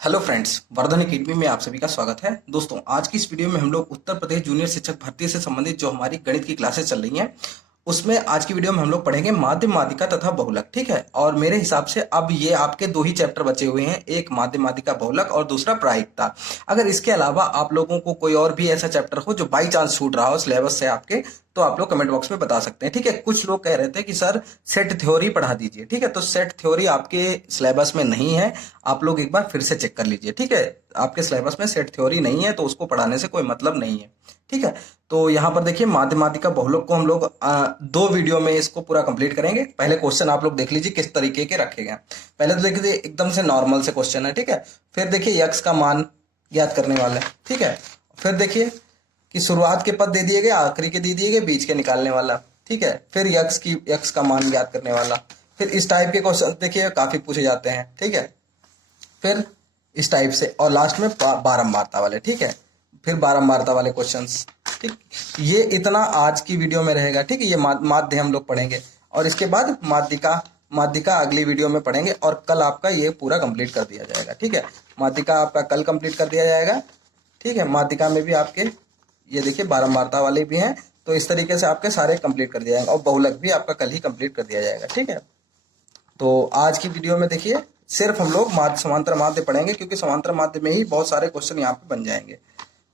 Hello friends, Vardhan academy में आप सभी का स्वागत है। दोस्तों, आज की इस वीडियो में हम लोग उत्तर प्रदेश जूनियर शिक्षक भर्ती से संबंधित जो हमारी गणित की क्लासेस चल रही हैं, उसमें आज की वीडियो में हम लोग पढ़ेंगे माध्य माध्यिका तथा बहुलक। ठीक है। और मेरे हिसाब से अब ये आपके दो ही चैप्टर बचे हुए हैं, एक माध्य माध्यिका बहुलक और दूसरा प्रायिकता। अगर इसके अलावा आप लोगों को कोई और भी ऐसा चैप्टर हो जो बाई चांस छूट रहा हो सिलेबस से आपके, तो आप लोग कमेंट बॉक्स में बता सकते हैं। ठीक है। कुछ लोग कह रहे थे कि सर सेट थ्योरी पढ़ा दीजिए। ठीक है। तो सेट थ्योरी आपके सिलेबस में नहीं है, आप लोग एक बार फिर से चेक कर लीजिए। ठीक है। आपके सिलेबस में सेट थ्योरी नहीं है तो उसको पढ़ाने से कोई मतलब नहीं है। ठीक है। तो यहाँ पर देखिए माध्य माध्यिका बहुलक को हम लोग दो वीडियो में इसको पूरा कंप्लीट करेंगे। पहले क्वेश्चन आप लोग देख लीजिए किस तरीके के रखे गए। पहले तो देखिए एकदम से नॉर्मल से क्वेश्चन है। ठीक है। फिर देखिए यक्स का मान ज्ञात करने वाला है। ठीक है। फिर देखिए कि शुरुआत के पद दे दिए गए, आखिरी के दे दिए गए, बीच के निकालने वाला। ठीक है। फिर यक्स का मान ज्ञात करने वाला। फिर इस टाइप के क्वेश्चन देखिए काफी पूछे जाते हैं। ठीक है। फिर इस टाइप से, और लास्ट में बारंबारता वाले। ठीक है। फिर बारंबारता वाले क्वेश्चंस। ठीक। ये इतना आज की वीडियो में रहेगा। ठीक है। ये माध्य हम लोग पढ़ेंगे और इसके बाद माध्यिका माध्यिका अगली वीडियो में पढ़ेंगे और कल आपका ये पूरा कंप्लीट कर दिया जाएगा। ठीक है। माध्यिका आपका कल कंप्लीट कर दिया जाएगा। ठीक है। माध्यिका में भी आपके ये देखिए बारंबारता वाले भी हैं, तो इस तरीके से आपके सारे कंप्लीट कर दिया जाएगा और बहुलक भी आपका कल ही कंप्लीट कर दिया जाएगा। ठीक है। तो आज की वीडियो में देखिए सिर्फ हम लोग समांतर माध्य पढ़ेंगे, क्योंकि समांतर माध्य में ही बहुत सारे क्वेश्चन यहाँ पे बन जाएंगे।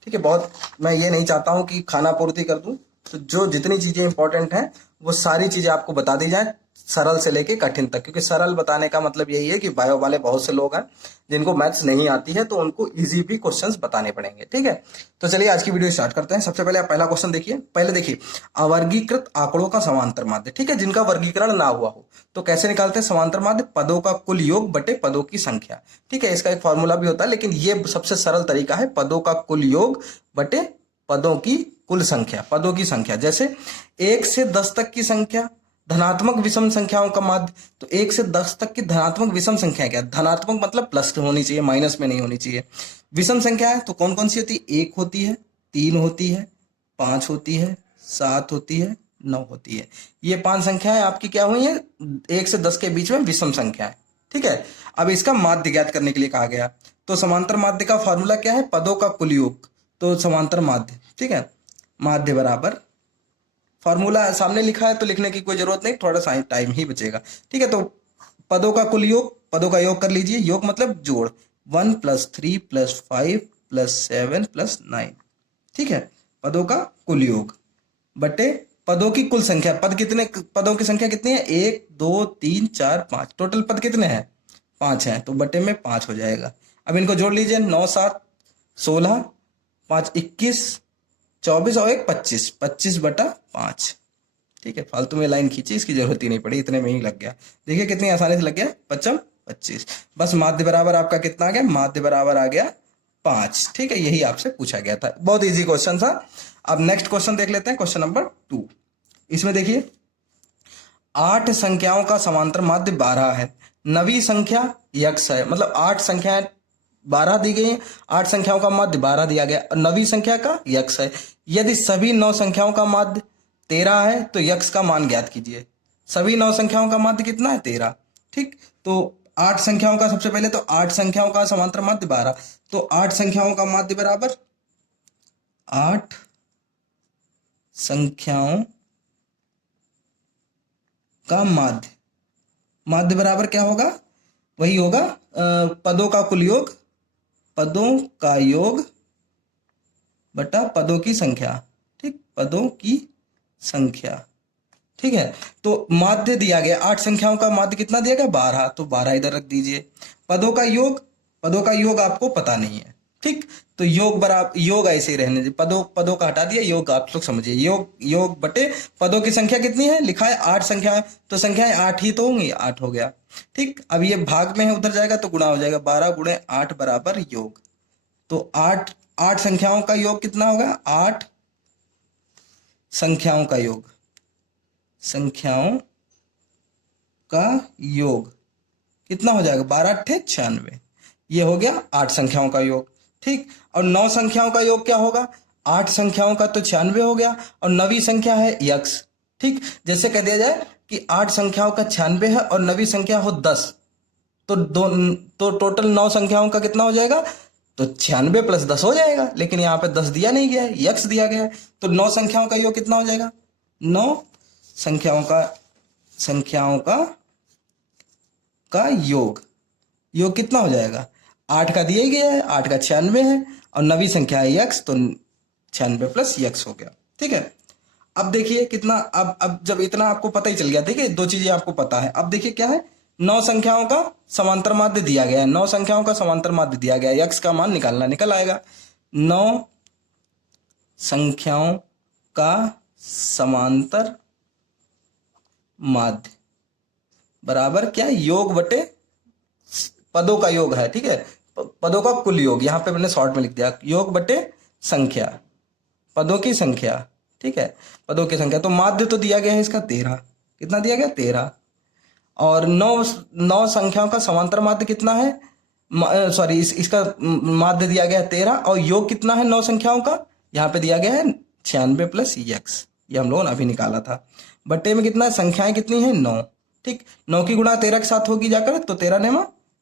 ठीक है। बहुत मैं ये नहीं चाहता हूँ कि खाना पूर्ति कर दूं, तो जो जितनी चीजें इंपॉर्टेंट हैं वो सारी चीजें आपको बता दी जाए, सरल से लेके कठिन तक। क्योंकि सरल बताने का मतलब यही है कि बायो वाले बहुत से लोग हैं जिनको मैथ्स नहीं आती है, तो उनको इजी भी क्वेश्चंस बताने पड़ेंगे। ठीक है। तो चलिए आज की वीडियो स्टार्ट करते हैं। सबसे पहले आप पहला क्वेश्चन देखिए। पहले देखिए अवर्गीकृत आंकड़ों का समांतर माध्य। ठीक है। जिनका वर्गीकरण ना हुआ हो तो कैसे निकालते हैं समांतर माध्य? पदों का कुल योग बटे पदों की संख्या। ठीक है। इसका एक फॉर्मूला भी होता है, लेकिन ये सबसे सरल तरीका है, पदों का कुल योग बटे पदों की कुल संख्या, पदों की संख्या। जैसे 1 से 10 तक की संख्या, धनात्मक विषम संख्याओं का माध्य। तो 1 से 10 तक की धनात्मक विषम संख्या क्या? धनात्मक मतलब प्लस होनी चाहिए, माइनस में नहीं होनी चाहिए। विषम संख्या है तो कौन कौन सी होती है? 1 होती है, 3 होती है, 5 होती है, 7 होती है, 9 होती है। ये 5 संख्याएं आपकी क्या हुई है? 1 से 10 के बीच में विषम संख्या है। ठीक है। अब इसका माध्य ज्ञात करने के लिए कहा गया, तो समांतर माध्य का फॉर्मूला क्या है? पदों का कुल योग। तो समांतर माध्य, ठीक है, माध्य बराबर, फॉर्मूला सामने लिखा है तो लिखने की कोई जरूरत नहीं, थोड़ा सा टाइम ही बचेगा। ठीक है। तो पदों का कुल योग, पदों का योग कर लीजिए। योग मतलब जोड़, 1 + 3 + 5 + 7 + 9। ठीक है। पदों का कुल योग बटे पदों की कुल संख्या। पद कितने, पदों की संख्या कितनी है? 1 2 3 4 5। टोटल पद कितने हैं? 5 हैं, तो बटे में 5 हो जाएगा। अब इनको जोड़ लीजिए, 9 7 16, 5 21, 24 और 1 25, 25 बटा 5। ठीक है। फालतू में लाइन खींची, इसकी जरूरत ही नहीं पड़ी, इतने में ही लग गया। देखिए कितनी आसानी से लग गया, 25 25। बस माध्य बराबर आपका कितना आ गया? माध्य बराबर आ गया 5। ठीक है। यही आपसे पूछा गया था, बहुत इजी क्वेश्चन था। अब नेक्स्ट क्वेश्चन देख लेते हैं, क्वेश्चन नंबर 2। इसमें देखिए 8 संख्याओं का समांतर माध्य 12 है। नवी संख्या यक्स है, मतलब 8 संख्याएं 12 दी गई हैं, 8 संख्याओं का माध्य 12 दिया गया और नवी संख्या का यक्स है। यदि सभी 9 संख्याओं का माध्य 13 है तो यक्स का मान ज्ञात कीजिए। सभी 9 संख्याओं का माध्य कितना है? 13। ठीक। तो 8 संख्याओं का, सबसे पहले तो 8 संख्याओं का समांतर माध्य 12, तो 8 संख्याओं का माध्य बराबर 8 संख्याओं का माध्य। माध्य बराबर क्या होगा? वही होगा पदों का कुल योग, पदों का योग बटा पदों की संख्या। ठीक। पदों की संख्या। ठीक है। तो माध्य दिया गया, 8 संख्याओं का माध्य कितना दिया गया? 12, तो 12 इधर रख दीजिए। पदों का योग, पदों का योग आपको पता नहीं है। ठीक। तो योग बराबर, योग ऐसे ही रहने दीजिए, पदों का हटा दिया, योग आप लोग समझिए। योग बटे पदों की संख्या कितनी है? लिखा है 8 संख्या, तो संख्याएं 8 ही तो होंगी, 8 हो गया। ठीक। अब ये भाग में है, उधर जाएगा तो गुणा हो जाएगा, 12 × 8 बराबर योग। तो 8 संख्याओं का योग कितना होगा? 8 संख्याओं का योग, संख्याओं का योग कितना हो जाएगा? 12 × 8 = 96। ये हो गया 8 संख्याओं का योग। ठीक। और 9 संख्याओं का योग क्या होगा? 8 संख्याओं का तो 96 हो गया और नवी संख्या है यक्स। ठीक। जैसे कह दिया जाए कि 8 संख्याओं का 96 है और नवी संख्या हो 10, तो टोटल 9 संख्याओं का कितना हो जाएगा? तो 96 प्लस 10 हो जाएगा, लेकिन यहाँ पे 10 दिया नहीं गया है, यक्स दिया गया है। तो 9 संख्याओं का योग कितना हो जाएगा? 9 संख्याओं का योग कितना हो जाएगा? 8 का दिया ही गया है, 8 का 96 है, और 9वीं संख्या है यक्स, तो 96 प्लस यक्स हो गया। ठीक है, अब देखिए कितना, अब जब इतना आपको पता ही चल गया, ठीक है, 2 चीजें आपको पता है। अब देखिए क्या है, 9 संख्याओं का समांतर माध्य दिया गया है, 9 संख्याओं का समांतर माध्य दिया गया है, यक्स का मान निकालना, निकल आएगा 9 संख्याओं का समांतर माध्य बराबर क्या? योग बटे पदों का योग है। ठीक है, पदों का कुल योग, यहां पे मैंने शॉर्ट में लिख दिया, योग बटे संख्या, पदों की संख्या। ठीक है, पदों की संख्या। तो माध्य तो दिया गया है इसका 13, कितना दिया गया? 13। और 9 संख्याओं का समांतर माध्य कितना है? सॉरी, इसका माध्य दिया गया है 13, और योग कितना है 9 संख्याओं का? यहाँ पे दिया गया है 96 प्लस यक्स, ये हम लोगों ने अभी निकाला था। बट्टे में कितना, संख्याएं कितनी है? 9। ठीक, 9 की गुणा 13 के साथ होगी जाकर, तो 13 ने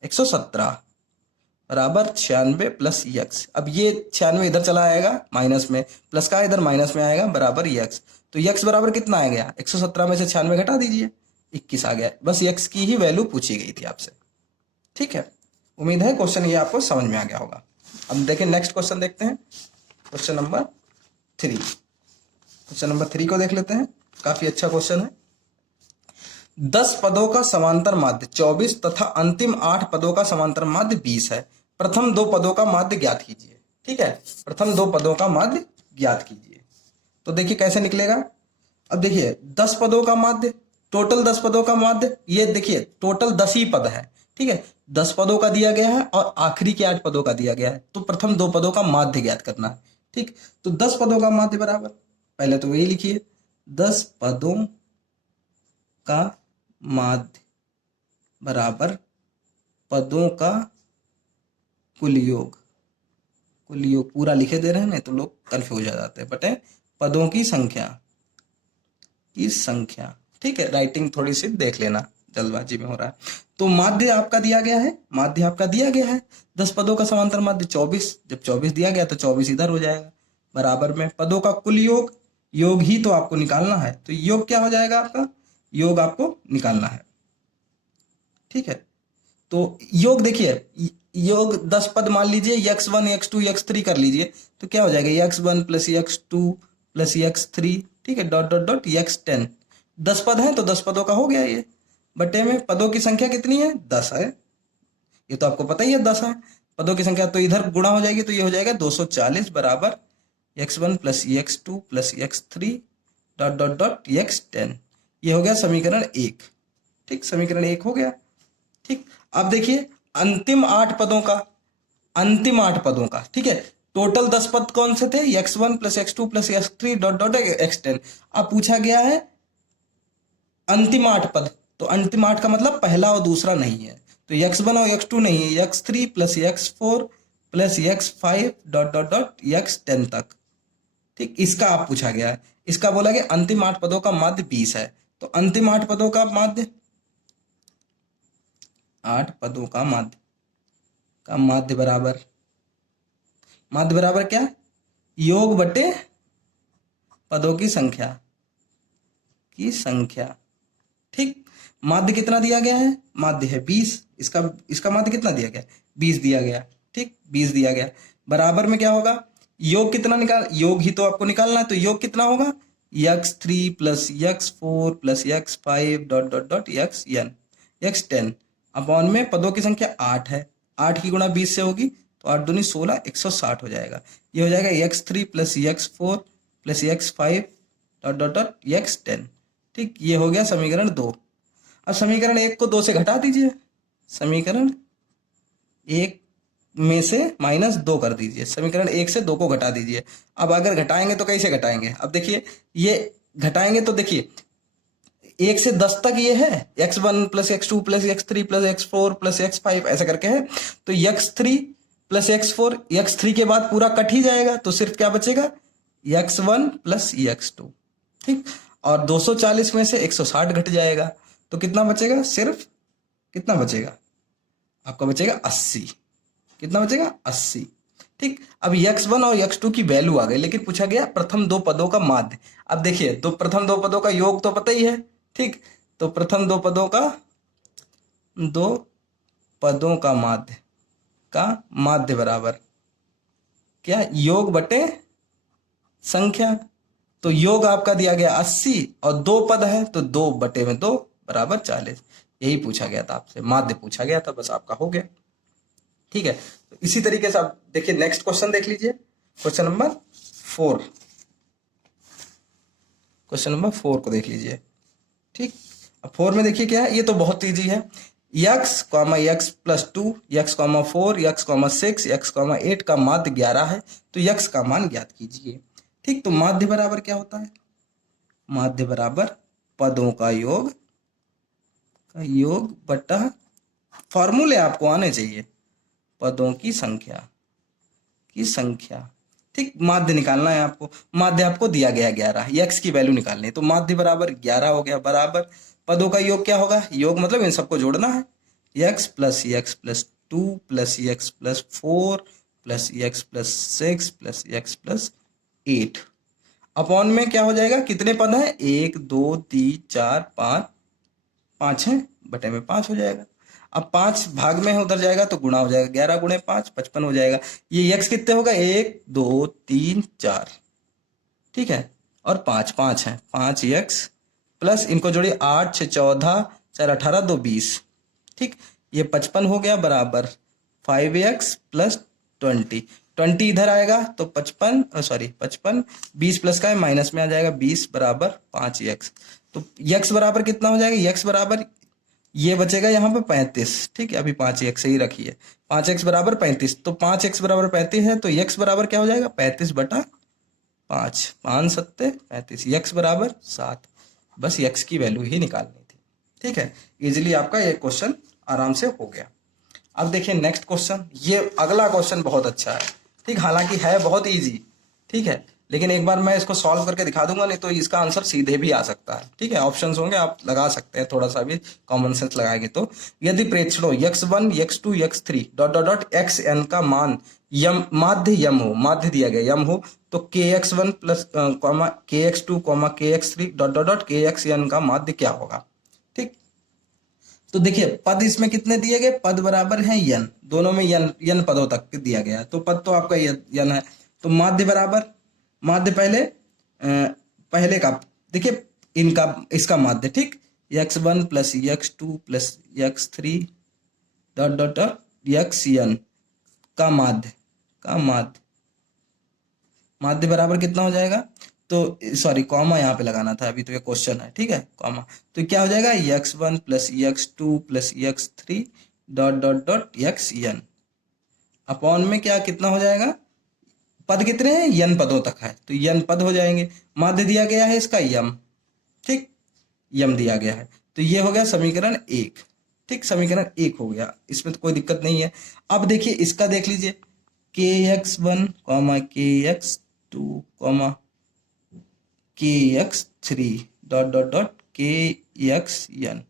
117 बराबर 96 प्लस यक्स। अब ये 96 इधर चला आएगा माइनस में, प्लस का इधर माइनस में आएगा, बराबर यक्स। तो यक्स बराबर कितना आ गया? 117 में से 96 घटा दीजिए, 21 आ गया। बस यक्स की ही वैल्यू पूछी गई थी आपसे। ठीक है, उम्मीद है क्वेश्चन ये आपको समझ में आ गया होगा। अब देखिए नेक्स्ट क्वेश्चन देखते हैं, क्वेश्चन नंबर 3। क्वेश्चन नंबर 3 को देख लेते हैं, काफी अच्छा क्वेश्चन है। 10 पदों का समांतर माध्य 24 तथा अंतिम 8 पदों का समांतर माध्य 20 है। प्रथम 2 पदों का माध्य ज्ञात कीजिए। ठीक है, प्रथम 2 पदों का माध्य ज्ञात कीजिए। तो देखिए कैसे निकलेगा। अब देखिए 10 पदों का माध्य, टोटल 10 पदों का माध्य, ये देखिए टोटल 10 ही पद है। ठीक है, 10 पदों का दिया गया है और आखिरी के 8 पदों का दिया गया है, तो प्रथम 2 पदों का माध्य ज्ञात करना है। ठीक, तो 10 पदों का माध्य बराबर, पहले तो वही लिखिए, 10 पदों का माध्य बराबर पदों का कुल योग। कुल योग पूरा लिखे दे रहे हैं, नहीं तो लोग कंफ्यूज हो जाते हैं, बटे पदों की संख्या ठीक है, राइटिंग थोड़ी सी देख लेना, जल्दबाजी में हो रहा है। तो माध्य आपका दिया गया है, 10 पदों का समांतर माध्य 24, जब 24 दिया गया तो 24 इधर हो जाएगा, बराबर में पदों का कुल योग ही तो आपको निकालना है। तो योग क्या हो जाएगा आपका? योग आपको निकालना है। ठीक है, तो योग देखिए, योग 10 पद मान लीजिए, x1 x2 x3 कर लीजिए, तो क्या हो जाएगा? x1 plus x2 plus x3, ठीक है, डॉट डॉट डॉट x10। 10 पद हैं तो 10 पदों का हो गया ये, बटे में पदों की संख्या कितनी है? 10 है, ये तो आपको पता ही है 10 है पदों की संख्या, तो इधर गुणा हो जाएगी, तो ये हो जाएगा 240 बराबर x1 plus x2 plus x3 dot dot dot x10। ये हो गया समीकरण 1। ठीक, समीकरण 1 हो गया। ठीक, अब देखिए अंतिम 8 पदों का, ठीक है, टोटल 10 पद कौन से थे? x1 plus x2 plus x3 dot dot x10। अब पूछा गया है अंतिम 8 पद, तो अंतिम 8 का मतलब पहला और दूसरा नहीं है, तो x1 और x2 नहीं है, x3 plus x4 plus x5 dot dot dot x10 तक। ठीक, इसका आप पूछा गया है, इसका बोला गया अंतिम 8 पदों का माध्य 20 है, तो अंतिम 8 पदों का माध्य, 8 पदों का माध्य बराबर क्या? योग बटे पदों की संख्या ठीक, माध्य कितना दिया गया है? माध्य है 20, इसका माध्य कितना दिया गया? 20 दिया गया। ठीक, 20 दिया गया, बराबर में क्या होगा? योग कितना योग ही तो आपको निकालना है, तो योग कितना होगा? x3 plus x4 plus x5 dot dot dot x10 upon में पदों की संख्या 8 है, 8 की गुणा 20 से होगी, तो 8 दूनी 16, 160 हो जाएगा। ये हो जाएगा x3 plus x4 plus x5 dot dot dot x10। ठीक, ये हो गया समीकरण 2। अब समीकरण 1 को 2 से घटा दीजिए, समीकरण 1 में से -2 कर दीजिए, समीकरण 1 से 2 को घटा दीजिए। अब अगर घटाएंगे तो कैसे घटाएंगे? अब देखिए ये घटाएंगे तो देखिए 1 से 10 तक ये है, x1 plus x2 plus x3 plus x4 plus x5 ऐसा करके है, तो x3 प्लस x4, x3 के बाद पूरा कट ही जाएगा, तो सिर्फ क्या बचेगा? x1 plus x2। ठीक, और 240 में से 160 घट जाएगा, तो कितना बचेगा? सिर्फ कितना बचेगा? आपका बचेगा 80। कितना बचेगा? 80। ठीक, अब x1 और x2 की वैल्यू आ गई, लेकिन पूछा गया प्रथम दो पदों का माध्य। अब देखिए, तो प्रथम दो पदों का योग तो पता ही है। ठीक, तो प्रथम दो पदों का माध्य बराबर क्या? योग बटे संख्या। तो योग आपका दिया गया 80 और दो पद है तो 2/2 बराबर 40। यही पूछा गया था आपसे, माध्य पूछा गया था, बस आपका हो गया। ठीक है, तो इसी तरीके से आप देखिए नेक्स्ट क्वेश्चन देख लीजिए, क्वेश्चन नंबर 4। क्वेश्चन नंबर 4 को देख लीजिए। ठीक, अब 4 में देखिए क्या है, ये तो बहुत इजी है। x, x+2, x, 4, x, 6, x, 8 का माध्य 11 है, तो x का मान ज्ञात कीजिए। ठीक, तो माध्य बराबर क्या होता है? माध्य बराबर पदों का योग बटा, फॉर्मूले आपको आने चाहिए, पदों की संख्या। ठीक, माध्य निकालना है आपको। माध्य आपको दिया गया 11, x की वैल्यू निकालनी है, तो माध्य बराबर 11 हो गया, बराबर पदों का योग क्या होगा? योग मतलब इन सबको जोड़ना है, x plus x+2 plus x+4 plus x+6 plus x+8 upon में क्या हो जाएगा? कितने पद हैं? 1 2 3 4 5, 5 है, बटे में 5 हो जाएगा। अब 5 भाग में है, उधर जाएगा तो गुणा हो जाएगा, 11 गुणे 5 55 हो जाएगा। ये x कितने होगा? 1 2 3 4, ठीक है, और 5 5 है, 5x प्लस इनको जोड़िए, 8 6 14 4 18 2 20। ठीक, ये 55 हो गया, बराबर 5x प्लस 20 इधर आएगा तो 55 20 प्लस का है, माइनस में आ जाएगा 20 बराबर 5x। तो x बराबर कितना हो जाएगा? x बराबर ये बचेगा यहाँ पे 35। ठीक है, अभी 5x ही रखिए, 5x बराबर 35, तो 5x बराबर 35 है, तो x बराबर क्या हो जाएगा? 35/5, 5 7 35, x बराबर 7। बस x की वैल्यू ही निकालनी थी। ठीक है, इजीली आपका ये क्वेश्चन आराम से हो गया। अब देखिए नेक्स्ट क्वेश्चन, ये अगला क्वेश्चन बहुत अच्छा है। ठीक, हालांकि है बहुत इजी, ठीक है, लेकिन एक बार मैं इसको सॉल्व करके दिखा दूंगा, नहीं तो इसका आंसर सीधे भी आ सकता है। ठीक है, ऑप्शंस होंगे, आप लगा सकते हैं, थोड़ा सा भी कॉमन सेंस लगाएंगे तो। यदि प्रेक्षणों x1 x2 x3 dot dot dot xn का मान माध्य यम हो, माध्य दिया गया यम हो, तो kx1 plus kx2 kx3 dot dot dot kxn का माध्य क्या होगा? ठीक, तो देखिए पद इसमें कितने दिए गए? पद बराबर हैं n, दोनों में n पदों तक दिया गया है, तो पद तो आपका n है। तो माध्य बराबर, माध्य पहले का देखिए, इनका इसका माध्य, ठीक, x1 plus x2 plus x3 dot dot dot xn का माध्य बराबर कितना हो जाएगा? तो सॉरी, कॉमा यहाँ पे लगाना था, अभी तो ये क्वेश्चन है। ठीक है, कॉमा, तो क्या हो जाएगा? x1 plus x2 plus x3 dot dot dot xn upon में क्या कितना हो जाएगा? पद कितने हैं? n पदों तक है, तो n पद हो जाएंगे। माध्य दिया गया है इसका यम, ठीक, यम दिया गया है, तो ये हो गया समीकरण 1। ठीक, समीकरण 1 हो गया, इसमें तो कोई दिक्कत नहीं है। अब देखिए इसका देख लीजिए, kx1 kx2 kx3 dot dot dot kxn।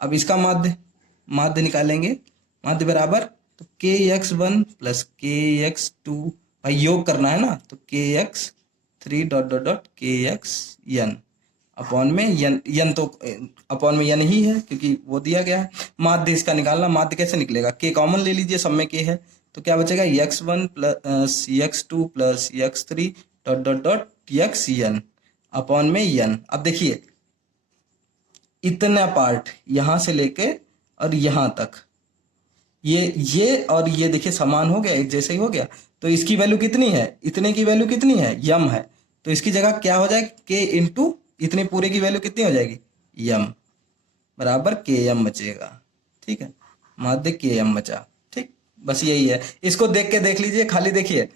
अब इसका माध्य निकालेंगे, माध्य बराबर, तो kx1 प्लस kx2, भाई योग करना है ना, तो kx3 dot dot dot kxn upon में n तो अपॉन में n ही है क्योंकि वो दिया गया है। माध्य इसका निकालना, माध्य कैसे निकलेगा? k कॉमन ले लीजिए, सब में k है, तो क्या बचेगा? x1 plus x2 plus x3 dot dot dot xn upon में n। अब देखिए इतना पार्ट यहां से लेके और यहां तक, ये और ये देखिए समान हो गया, एक जैसे ही हो गया, तो इसकी वैल्यू कितनी है? इतने की वैल्यू कितनी है? यम है, तो इसकी जगह क्या हो जाएगा? k इंटू इतने पूरे की वैल्यू कितनी हो जाएगी? यम बराबर km बचेगा। ठीक है, माध्य km बचा। ठीक, बस यही है, इसको देख के देख लीजिए, खाली देखिए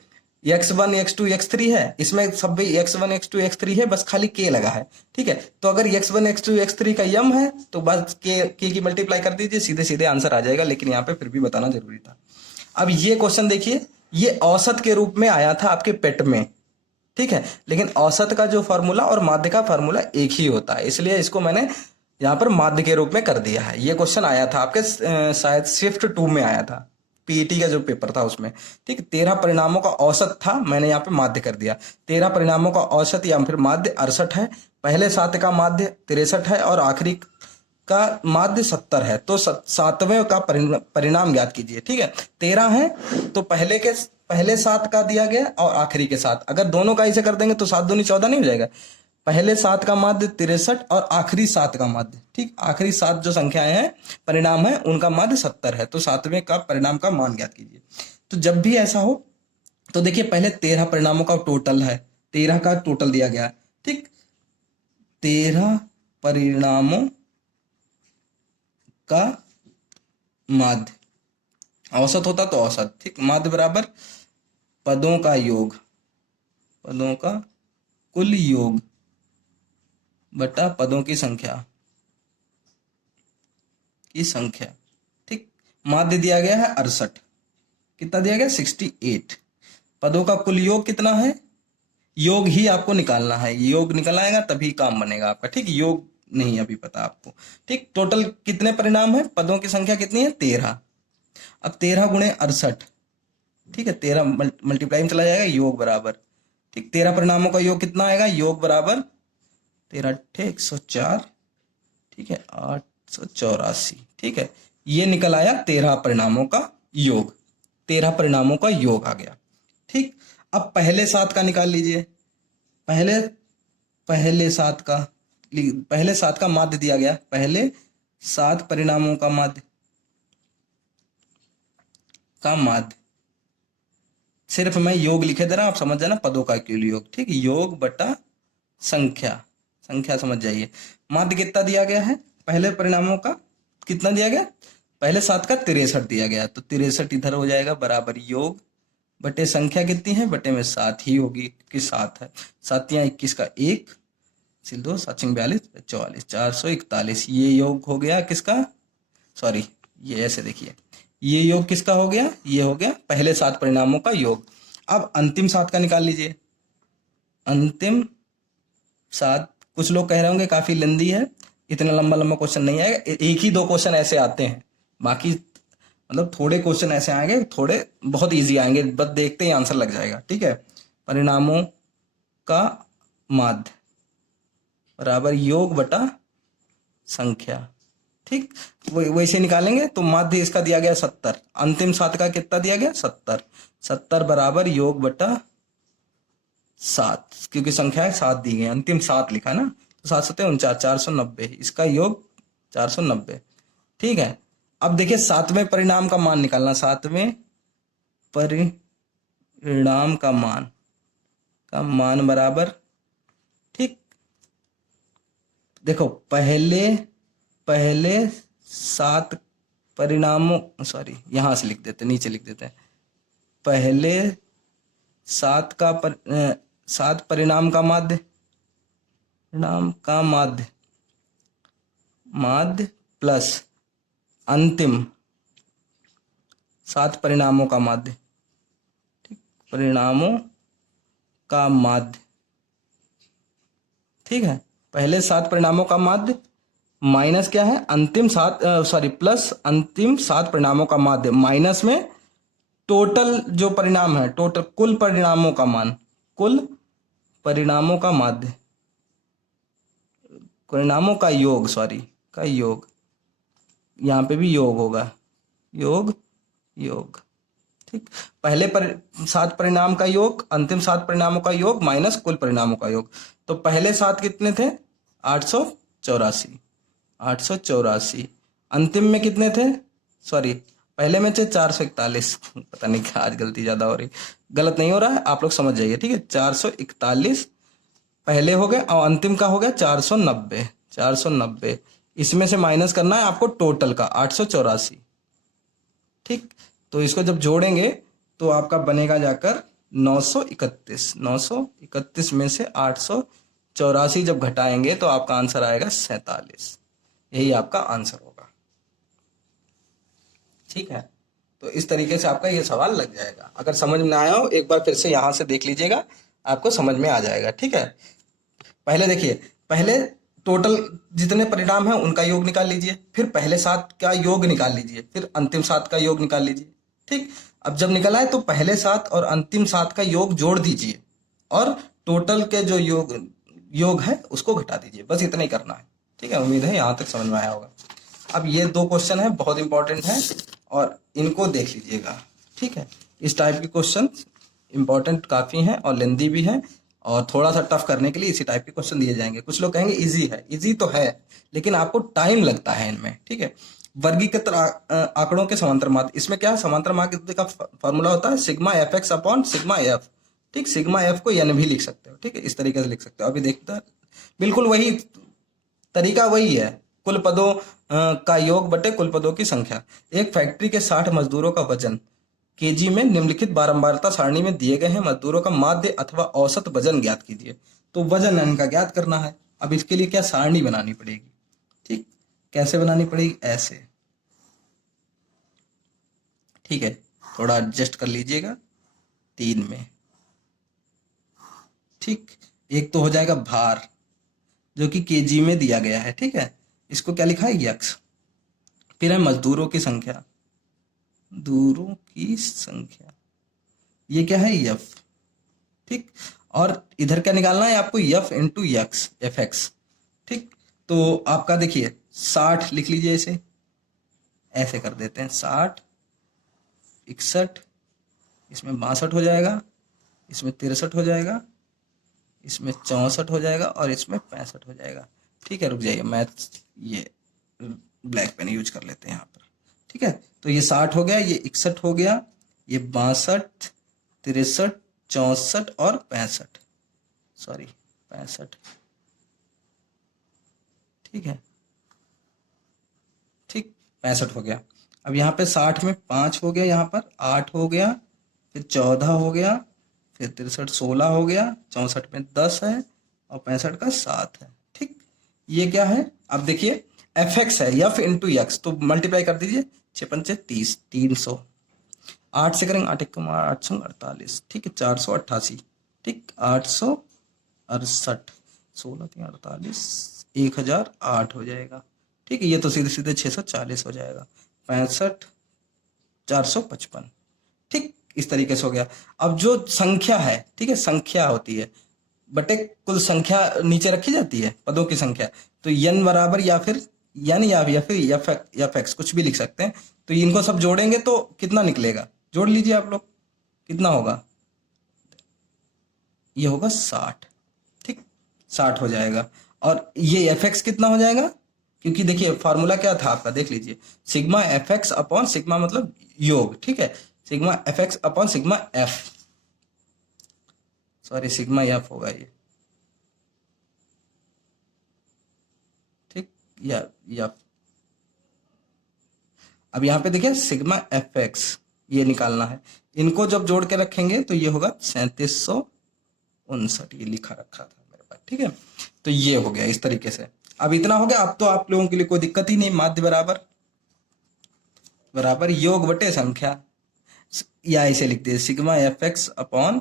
x1 x2 x3 है, इसमें सब भी x1 x2 x3 है, बस खाली k लगा है। ठीक है, तो अगर x1 x2 x3 का यम है तो बस k की मल्टीप्लाई कर दीजिए, सीधे सीधे आंसर आ जाएगा, लेकिन यहाँ पे फिर भी बताना जरूरी था। अब ये क्वेश्चन देखिए, ये औसत के रूप में आया था आपके पेट में, ठीक है, लेकिन औसत का जो फॉर्मूला और माध्य का फॉर्मूला एक ही होता है, इसलिए इसको मैंने यहाँ पर माध्य के रूप में कर दिया है। ये क्वेश्चन आया था आपके शायद शिफ्ट 2 में आया था, पीईटी का जो पेपर था उसमें। ठीक, 13 परिणामों का औसत था, मैंने यहाँ पे माध्य कर दिया। 13 परिणामों का औसत या फिर माध्य 68 है, पहले 7 का माध्य 63 है और आखिरी का माध्य 70 है। तो 7वें का परिणाम ज्ञात कीजिए। ठीक है, 13 है तो पहले 7 का दिया गया और आखिरी के 7, अगर दोनों का ऐसे कर देंगे तो 7 दूनी 14 नहीं हो जाएगा। पहले 7 का माध्य 63 और आखिरी 7 का माध्य, ठीक, आखिरी 7 जो संख्याएं हैं परिणाम है उनका माध्य 70 है। तो 7वें का परिणाम का मान ज्ञात कीजिए। तो जब भी ऐसा हो तो देखिए पहले 13 परिणामों का टोटल है, 13 का टोटल दिया गया। ठीक, 13 परिणामों का माध्य, औसत होता तो औसत, ठीक, माध्य बराबर पदों का योग, पदों का कुल योग बटा पदों की संख्या ठीक, माध्य दिया गया है 68, कितना दिया गया 68, पदों का कुल योग कितना है, योग ही आपको निकालना है, योग निकल आएगा तभी काम बनेगा आपका। ठीक, योग नहीं अभी पता आपको। ठीक, टोटल कितने परिणाम है, पदों की संख्या कितनी है 13। अब 13 गुणे 68, ठीक है, 13 मल्टीप्लाई में चला जाएगा, योग बराबर, ठीक, 13 परिणामों का योग कितना आएगा, योग बराबर 13 104, ठीक है, 884, ठीक है, ये निकल आया 13 परिणामों का योग, 13 परिणामों का योग आ गया। ठीक, अब पहले 7 का निकाल लीजिए। पहले 7 का माध्य दिया गया, पहले 7 परिणामों का माध्य सिर्फ मैं योग लिखे दे रहा हूं, आप समझ जाना, पदों का कुल योग। ठीक, योग बटा संख्या समझ जाइए। माध्य कितना दिया गया है, पहले परिणामों का कितना दिया गया, पहले 7 का 63 दिया गया, तो 63 इधर हो जाएगा बराबर योग बटे संख्या कितनी है, बटे में 7 ही होगी कि 7 है, 7 या 21 का 1 2 7 42 44 441, ये योग हो गया किसका, सॉरी ये ऐसे देखिए, ये योग किसका हो गया, ये हो गया पहले 7 परिणामों का योग। अब अंतिम 7 का निकाल लीजिए। अंतिम 7, कुछ लोग कह रहे होंगे काफी लंबी है, इतना लंबा क्वेश्चन नहीं आएगा, एक ही 2 क्वेश्चन ऐसे आते हैं, बाकी मतलब थोड़े क्वेश्चन ऐसे आएंगे, थोड़े बहुत इजी आएंगे, बस देखते ही आंसर लग जाएगा। ठीक है, परिणामों का माध्य बराबर योग बटा संख्या। ठीक, वैसे निकालेंगे तो माध्य इसका दिया गया 70, अंतिम 7 का कितना दिया गया 70 बराबर योग बटा 7, क्योंकि संख्या 7 दी गई, अंतिम 7 लिखा ना, तो 7 7 49 490, इसका योग 490। ठीक है, अब देखिए 7वें परिणाम का मान निकालना, 7वें परिणाम का मान बराबर, ठीक, देखो पहले 7 परिणामों, सॉरी यहां से लिख देते, नीचे लिख देते हैं, पहले 7 परिणाम का माध्य प्लस अंतिम 7 परिणामों का माध्य, ठीक, परिणामों का माध्य। ठीक है, पहले 7 परिणामों का माध्य माइनस क्या है, प्लस अंतिम 7 परिणामों का माध्य, माइनस में टोटल जो परिणाम है, टोटल कुल परिणामों का मान, कुल परिणामों का माध्य, परिणामों का योग, यहां पे भी योग होगा, योग। ठीक, पहले 7 परिणाम का योग, अंतिम 7 परिणामों का योग माइनस कुल परिणामों का योग। तो पहले 7 कितने थे 884, अंतिम में कितने थे, सॉरी पहले में थे 441, पता नहीं क्या आज गलती ज्यादा हो रही, गलत नहीं हो रहा है, आप लोग समझ जाइए। ठीक है, 441 पहले हो गए और अंतिम का हो गया 490, इसमें से माइनस करना है आपको टोटल का 884। ठीक, तो इसको जब जोड़ेंगे तो आपका बनेगा जाकर 931 में से 884 जब घटाएंगे तो आपका आंसर आएगा 47, यही आपका आंसर होगा। ठीक है, तो इस तरीके से आपका ये सवाल लग जाएगा। अगर समझ में आया हो एक बार फिर से यहां से देख लीजिएगा, आपको समझ में आ जाएगा। ठीक है, पहले देखिए, पहले टोटल जितने परिणाम हैं उनका योग निकाल लीजिए, फिर पहले 7 का योग निकाल लीजिए, फिर अंतिम 7 का योग निकाल लीजिए। ठीक, अब जब निकल आए तो पहले 7 और अंतिम 7 का योग जोड़ दीजिए और टोटल के जो योग योग है उसको घटा दीजिए। बस इतना ही करना है। ठीक है, उम्मीद है यहाँ तक समझ में आया होगा। अब ये 2 क्वेश्चन है, बहुत इंपॉर्टेंट है और इनको देख लीजिएगा। ठीक है, इस टाइप के क्वेश्चन इंपॉर्टेंट काफ़ी हैं और लेंदी भी हैं और थोड़ा सा टफ करने के लिए इसी टाइप के क्वेश्चन दिए जाएंगे। कुछ लोग कहेंगे इजी है, इजी तो है लेकिन आपको टाइम लगता है इनमें। ठीक है, वर्गीकृत आंकड़ों के समांतर माध्य, इसमें क्या है, समांतर माध्य का फॉर्मूला होता है sigma F x upon sigma F. ठीक, सिग्मा एफ को एन भी लिख सकते हो। ठीक है, इस तरीके से लिख सकते हो। अभी देखते हैं, बिल्कुल वही तरीका वही है, कुल पदों का योग बटे कुल पदों की संख्या। एक फैक्ट्री के 60 मजदूरों का वजन केजी में निम्नलिखित बारंबारता सारणी में दिए गए हैं मजदूरों का माध्य अथवा औसत वजन ज्ञात कीजिए। तो वजन इनका ज्ञात करना है। अब इसके लिए क्या सारणी बनानी पड़ेगी। ठीक, कैसे बनानी पड़ेगी, ऐसे। ठीक है, थोड़ा एडजस्ट कर लीजिएगा 3 में। ठीक, एक तो हो जाएगा भार जो कि केजी में दिया गया है। ठीक है, इसको क्या लिखा है, यक्स। फिर है मजदूरों की संख्या, दूरों की संख्या, ये क्या है, यफ। ठीक, और इधर क्या निकालना है आपको, F into x, F x. ठीक, तो आपका देखिए 60 लिख लीजिए, इसे ऐसे कर देते हैं, 60, 61, इसमें 62 हो जाएगा, इसमें 63 हो जाएगा, इसमें 64 हो जाएगा और इसमें 65 हो जाएगा। ठीक है, रुक जाइए, मैथ ये ब्लैक पेन यूज कर लेते हैं यहाँ पर। ठीक है, तो ये 60 हो गया, ये 61 हो गया, ये 62, 63, 64 और 65, सॉरी 65। ठीक है, ठीक, 65 हो गया। अब यहाँ पे 60 में 5 हो गया, यहाँ पर 8 हो गया, फिर 14 हो गया, फिर 63 16 हो गया, 64 में 10 है और 65 का 7 है। ठीक, ये क्या है, अब देखिए एफ एक्स है, एफ इंटू एक्स, तो मल्टीप्लाई कर दीजिए, 6 पंचे 30, 300। 8 से करेंगे, 8 1 848। ठीक है, 488। ठीक, 868, 16 3 48, 1008 हो जाएगा। ठीक है, ये तो सीधे सीधे 640 हो जाएगा। 65, 455। ठीक, इस तरीके से हो गया। अब जो संख्या है, ठीक है, संख्या होती है बटे कुल संख्या नीचे रखी जाती है, पदों की संख्या। तो यन बराबर या फिर यन या फिर एफ एक्स, कुछ भी लिख सकते हैं। तो इनको सब जोड़ेंगे तो कितना निकलेगा, जोड़ लीजिए आप लोग, कितना होगा, ये होगा 60। ठीक, 60 हो जाएगा। और ये एफ एक्स कितना हो जाएगा, क्योंकि देखिए फॉर्मूला क्या था आपका, देख लीजिए, sigma F x upon sigma मतलब योग। ठीक है, sigma F x upon sigma F, sorry sigma F होगा ये। ठीक, या अब यहाँ पे देखिए सिग्मा एफ एक्स ये निकालना है। इनको जब जोड़ के रखेंगे तो ये होगा 3759, ये लिखा रखा था मेरे पास। ठीक है, तो ये हो गया इस तरीके से। अब इतना हो गया, अब तो आप लोगों के लिए कोई दिक्कत ही नहीं। माध्य बराबर बराबर योग बटे संख्या, या इसे लिख दिए sigma F x upon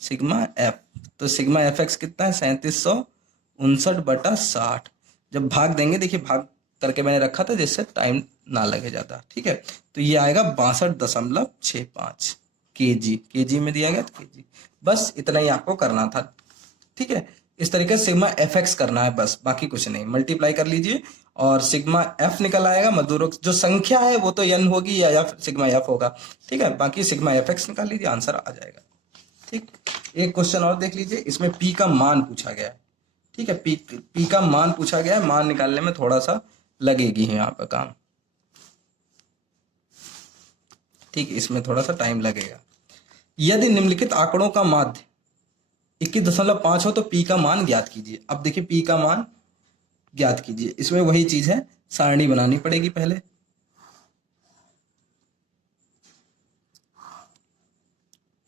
sigma F. तो सिग्मा एफ एक्स कितना है, 3759/60। जब भाग देंगे, देखिए भाग करके मैंने रखा था जिससे टाइम ना लगे ज्यादा। ठीक है, तो ये आएगा 62.65 केजी में दिया गया था, केजी। बस इतना ही आपको करना था। ठीक है, इस तरीके से सिग्मा एफ एक्स करना है बस, बाकी कुछ नहीं। मल्टीप्लाई कर लीजिए और सिग्मा एफ निकल आएगा, मजदूरों की जो संख्या है वो तो एन होगी या सिग्मा एफ होगा। ठीक है, बाकी सिग्मा एफ एक्स निकाल लीजिए, आंसर आ जाएगा। ठीक, एक क्वेश्चन और देख लीजिए, इसमें पी का मान पूछा गया है। ठीक है, पी का मान पूछा गया है, मान निकालने में थोड़ा सा लगेगी है यहाँ पर काम। ठीक, इसमें थोड़ा सा टाइम लगेगा। यदि निम्नलिखित आंकड़ों का माध्य 21.5 हो तो पी का मान ज्ञात कीजिए। अब देखिए पी का मान ज्ञात कीजिए, इसमें वही चीज है, सारणी बनानी पड़ेगी पहले।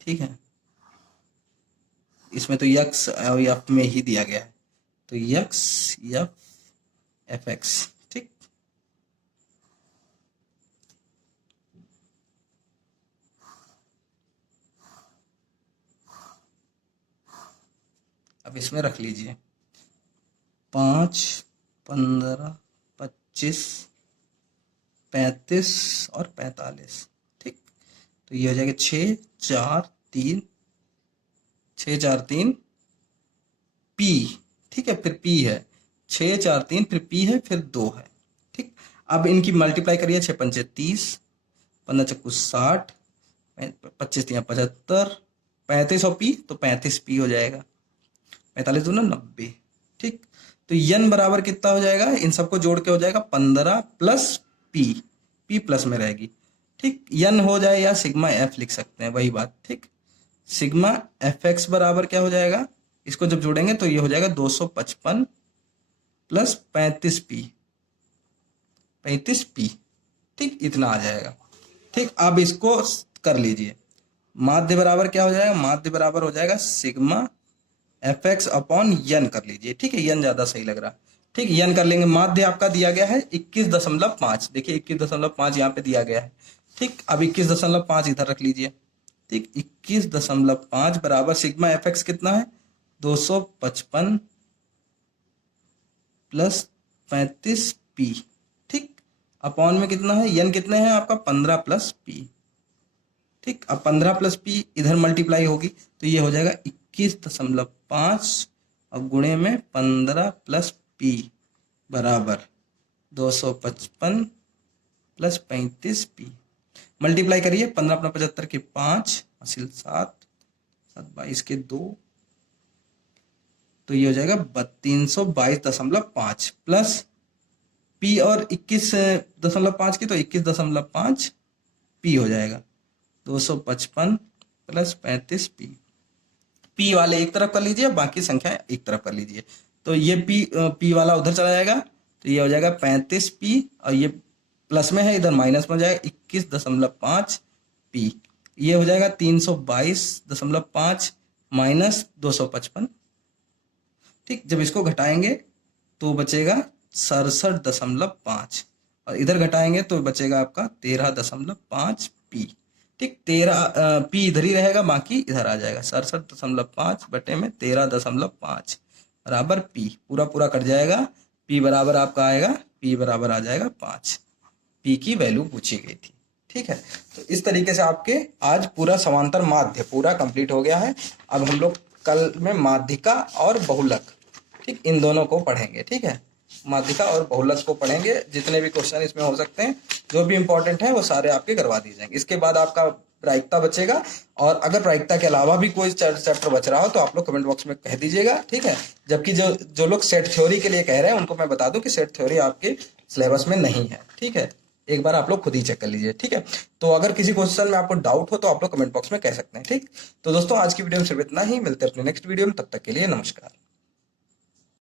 ठीक है, इसमें तो यक्स और एफ में ही दिया गया है, तो यक्स एफ एफ एक्स। ठीक, अब इसमें रख लीजिए 5 15, 25, 35 और 45। ठीक, तो ये हो जाएगा 6, 4, 3, 6, 4, 3 पी। ठीक है, फिर पी है 6, 4, 3, फिर पी है, फिर 2 है। ठीक, अब इनकी मल्टीप्लाई करिए, 6 पंचे 30, 15 चक्कू 60, 25 तिया 75, 35 और पी, तो 35 पी हो जाएगा। 45 दूना 90। ठीक, तो यन बराबर कितना हो जाएगा, इन सबको जोड़ के हो जाएगा 15 प्लस पी, पी प्लस में रहेगी। ठीक, यन हो जाए या सिग्मा एफ लिख सकते हैं, वही बात। ठीक, सिग्मा एफ एक्स बराबर क्या हो जाएगा, इसको जब जोड़ेंगे तो ये हो जाएगा 255 प्लस 35 पी, 35 पी। ठीक, इतना आ जाएगा। ठीक, अब इसको कर लीजिए, माध्य बराबर क्या हो जाएगा, माध्य बराबर हो जाएगा सिग्मा एफ एक्स अपॉन यन कर लीजिए। ठीक है, यन ज्यादा सही लग रहा। ठीक, यन कर लेंगे। माध्य आपका दिया गया है 21.5, देखिए 21.5 यहाँ पे दिया गया है। ठीक, अब 21.5 इधर रख लीजिए। ठीक, 21.5 बराबर सिग्मा एफ एक्स कितना है, 255 प्लस 35 पी। ठीक, अपॉन में कितना है, यन कितने हैं आपका 15 प्लस पी। ठीक, अब 15 प्लस पी इधर मल्टीप्लाई होगी तो ये हो जाएगा 21.5 और गुणे में 15 प्लस पी बराबर 255 प्लस 35 पी। मल्टीप्लाई करिए, 15 अपना 75 के 5, हासिल 7, 7 22 के 2, तो ये हो जाएगा 322.5 प्लस पी और 21.5 की, तो 21.5 पी हो जाएगा 255 प्लस 35 पी। पी वाले एक तरफ कर लीजिए, बाकी संख्या एक तरफ कर लीजिए, तो ये पी वाला उधर चला जाएगा, तो ये हो जाएगा 35 पी, और ये प्लस में है इधर माइनस में हो जाएगा 21.5 पी। ये हो जाएगा 322.5 माइनस 255। ठीक, जब इसको घटाएंगे तो बचेगा 67.5, और इधर घटाएंगे तो बचेगा आपका 13.5 पी। ठीक, 13 पी इधर ही रहेगा, बाकी इधर आ जाएगा। 67.5 बटे में 13.5 बराबर पी, पूरा पूरा कट जाएगा। पी बराबर आपका आएगा, पी बराबर आ जाएगा 5। पी की वैल्यू पूछी गई थी। ठीक है, तो इस तरीके से आपके आज पूरा समांतर माध्य पूरा कंप्लीट हो गया है। अब हम लोग कल में माध्यिका और बहुलक, ठीक, इन दोनों को पढ़ेंगे। ठीक है, माध्यिका और बहुलक को पढ़ेंगे। जितने भी क्वेश्चन इसमें हो सकते हैं, जो भी इंपॉर्टेंट है, वो सारे आपके करवा दिए जाएंगे। इसके बाद आपका प्रायिकता बचेगा, और अगर प्रायिकता के अलावा भी कोई चैप्टर बच रहा हो तो आप लोग कमेंट बॉक्स में कह दीजिएगा। ठीक है, जबकि जो लोग सेट थ्योरी के लिए कह रहे हैं उनको मैं बता दूं कि सेट थ्योरी आपके सिलेबस में नहीं है। ठीक है, एक बार आप लोग खुद ही चेक कर लीजिए। ठीक है, तो अगर किसी क्वेश्चन में आपको डाउट हो तो आप लोग कमेंट बॉक्स में कह सकते हैं। ठीक, तो दोस्तों आज की वीडियो में सिर्फ इतना ही, मिलते हैं अपने नेक्स्ट वीडियो में, तब तक के लिए नमस्कार।